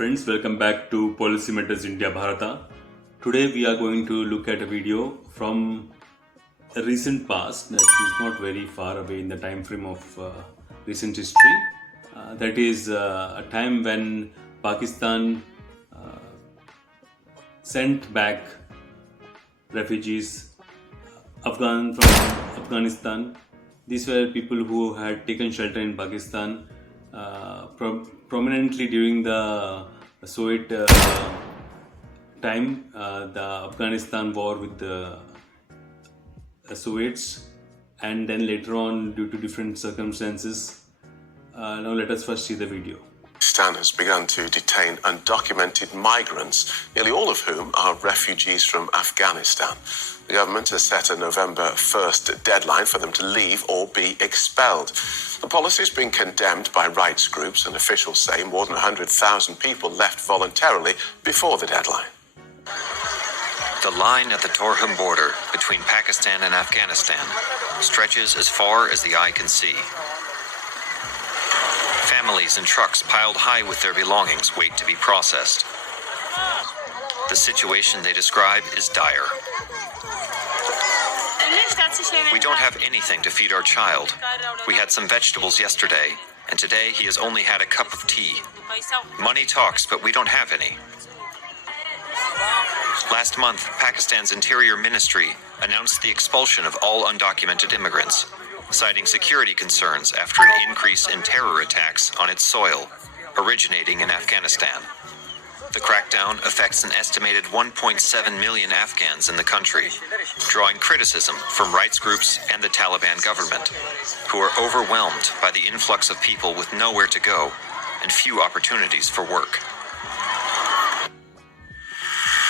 friends, welcome back to Policy Matters India Bharata. Today we are going to look at a video from a recent past that is not very far away in the time frame of recent history. That is a time when Pakistan sent back refugees from Afghanistan. These were people who had taken shelter in Pakistan prominently during the Soviet time, the Afghanistan war with the Soviets, and then later on due to different circumstances. Now let us first see the video. Pakistan has begun to detain undocumented migrants, nearly all of whom are refugees from Afghanistan. The government has set a November 1st deadline for them to leave or be expelled. The policy has been condemned by rights groups, and officials say more than 100,000 people left voluntarily before the deadline. The line at the Torham border between Pakistan and Afghanistan stretches as far as the eye can see. Families and trucks piled high with their belongings wait to be processed. The situation they describe is dire. We don't have anything to feed our child. We had some vegetables yesterday, and today he has only had a cup of tea. Money talks, but we don't have any. Last month, Pakistan's Interior Ministry announced the expulsion of all undocumented immigrants, citing security concerns after an increase in terror attacks on its soil, originating in Afghanistan. The crackdown affects an estimated 1.7 million Afghans in the country, drawing criticism from rights groups and the Taliban government, who are overwhelmed by the influx of people with nowhere to go and few opportunities for work.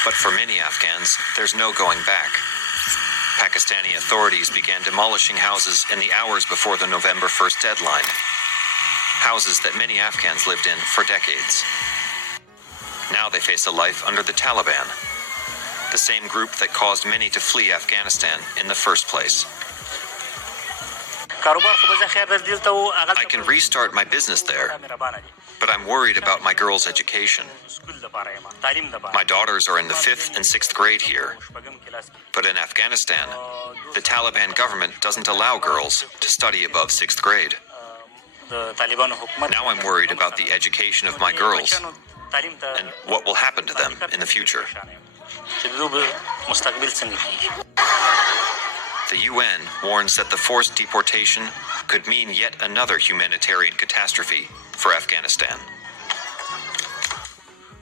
But for many Afghans, there's no going back. Pakistani authorities began demolishing houses in the hours before the November 1st deadline. Houses that many Afghans lived in for decades. Now they face a life under the Taliban, the same group that caused many to flee Afghanistan in the first place. I can restart my business there, but I'm worried about my girls' education. My daughters are in the 5th and 6th grade here, but in Afghanistan, the Taliban government doesn't allow girls to study above 6th grade. Now I'm worried about the education of my girls and what will happen to them in the future. The UN warns that the forced deportation could mean yet another humanitarian catastrophe for Afghanistan.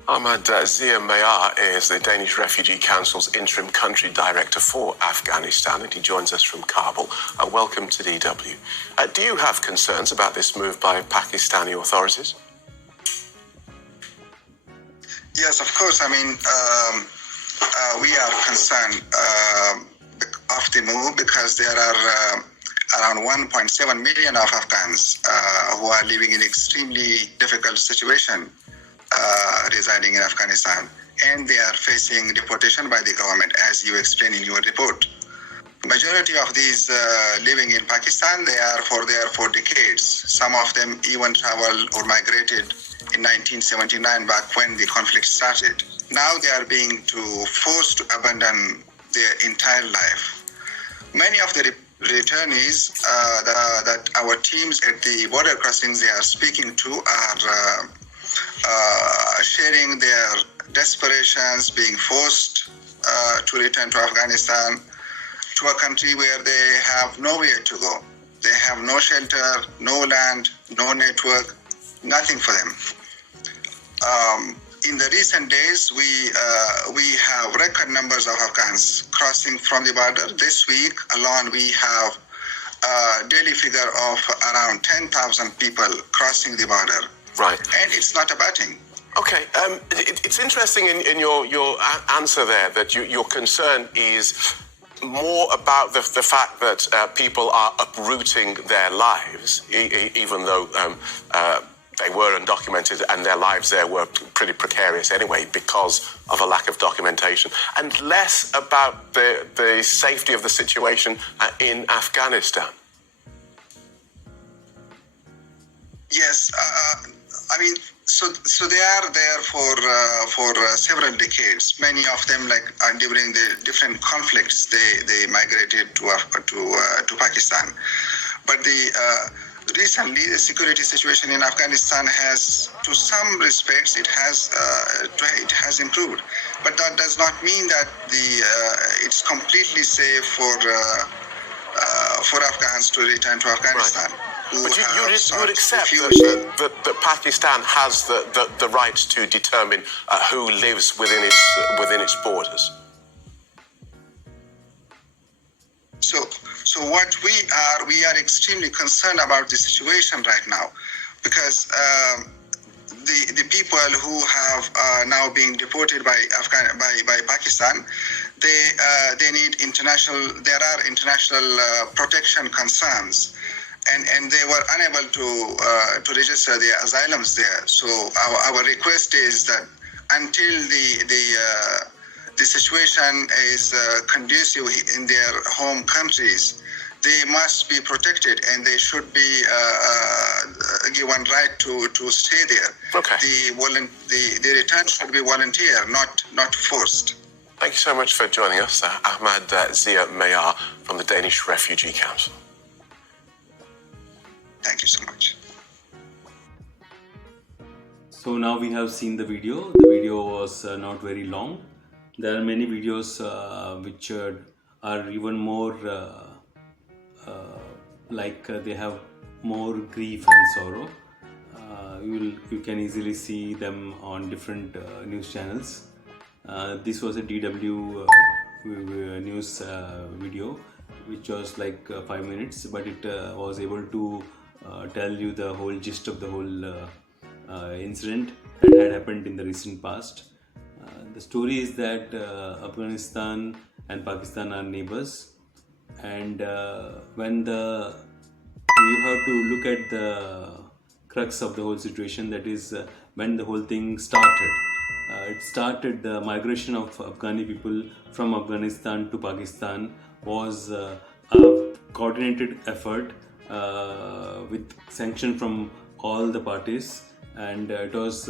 Ahmad Zia Mayar is the Danish Refugee Council's interim country director for Afghanistan, and he joins us from Kabul. Welcome to DW. Do you have concerns about this move by Pakistani authorities? Yes, of course. I mean, we are concerned of the move because there are around 1.7 million of Afghans who are living in extremely difficult situation residing in Afghanistan, and they are facing deportation by the government, as you explained in your report. Majority of these living in Pakistan, they are there for decades. Some of them even traveled or migrated in 1979, back when the conflict started. Now they are being forced to abandon their entire life. Many of the returnees that our teams at the border crossings they are speaking to are sharing their desperations, being forced to return to Afghanistan, to a country where they have nowhere to go. They have no shelter, no land, no network, nothing for them. In the recent days, we have record numbers of Afghans crossing from the border. This week alone, we have a daily figure of around 10,000 people crossing the border. Right. And it's not abating. Okay, it's interesting in your answer there that your concern is more about the fact that people are uprooting their lives, even though they were undocumented and their lives there were pretty precarious anyway because of a lack of documentation, and less about the safety of the situation in Afghanistan. Yes, I mean, So they are there for several decades. Many of them, like during the different conflicts, they migrated to Pakistan. But recently the security situation in Afghanistan has, to some respects, it has improved. But that does not mean that it's completely safe for Afghans to return to Afghanistan. Right. But you would accept that Pakistan has the right to determine who lives within its borders. So what we are extremely concerned about the situation right now, because the people who have now being deported by Pakistan, they need international. There are international protection concerns. And they were unable to register their asylums there. So our request is that until the situation is conducive in their home countries, they must be protected and they should be given right to stay there. Okay. The return should be volunteer, not forced. Thank you so much for joining us, Ahmad Zia Mayar from the Danish Refugee Council. Thank you so much. So now we have seen the video. The video was not very long. There are many videos which are even more they have more grief and sorrow. You can easily see them on different news channels. This was a DW news video, which was like 5 minutes, but it was able to tell you the whole gist of the whole incident that had happened in the recent past. The story is that Afghanistan and Pakistan are neighbors, and when you have to look at the crux of the whole situation, that is when the whole thing started. It started, the migration of Afghani people from Afghanistan to Pakistan was a coordinated effort with sanction from all the parties, and it was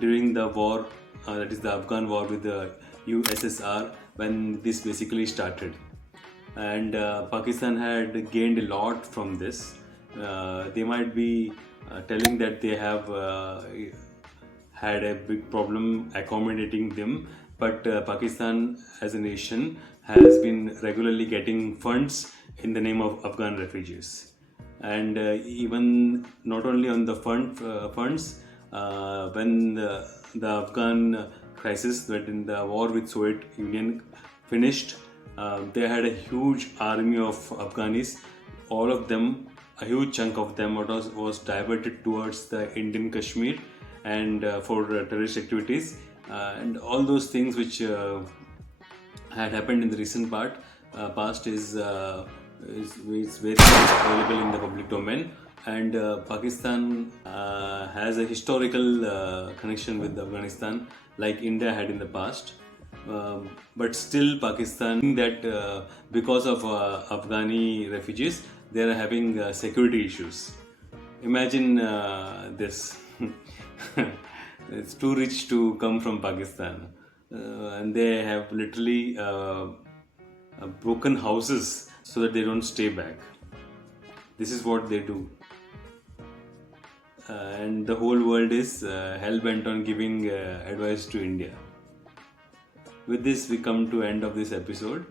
during the war, that is the Afghan war with the USSR, when this basically started. And Pakistan had gained a lot from this. They might be telling that they have had a big problem accommodating them, but Pakistan as a nation has been regularly getting funds in the name of Afghan refugees. And even not only on the funds, when the Afghan crisis, that in the war with Soviet Union finished, they had a huge army of Afghanis. All of them, a huge chunk of them was diverted towards the Indian Kashmir and for terrorist activities, and all those things which had happened in the recent past is very much available in the public domain. And Pakistan has a historical connection with Afghanistan, like India had in the past. But still Pakistan, that because of Afghani refugees, they are having security issues. Imagine this. It's too rich to come from Pakistan, and they have literally broken houses so that they don't stay back. This is what they do. And the whole world is hell-bent on giving advice to India. With this, we come to end of this episode.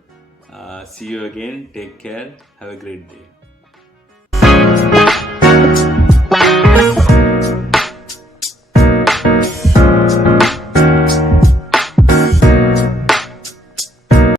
See you again. Take care. Have a great day.